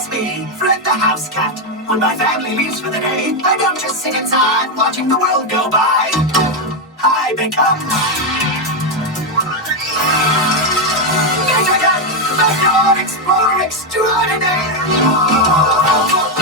That's me, Fred the house cat. When my family leaves for the day, I don't just sit inside watching the world go by. I become Nature Cat, the Explorer Extraordinaire.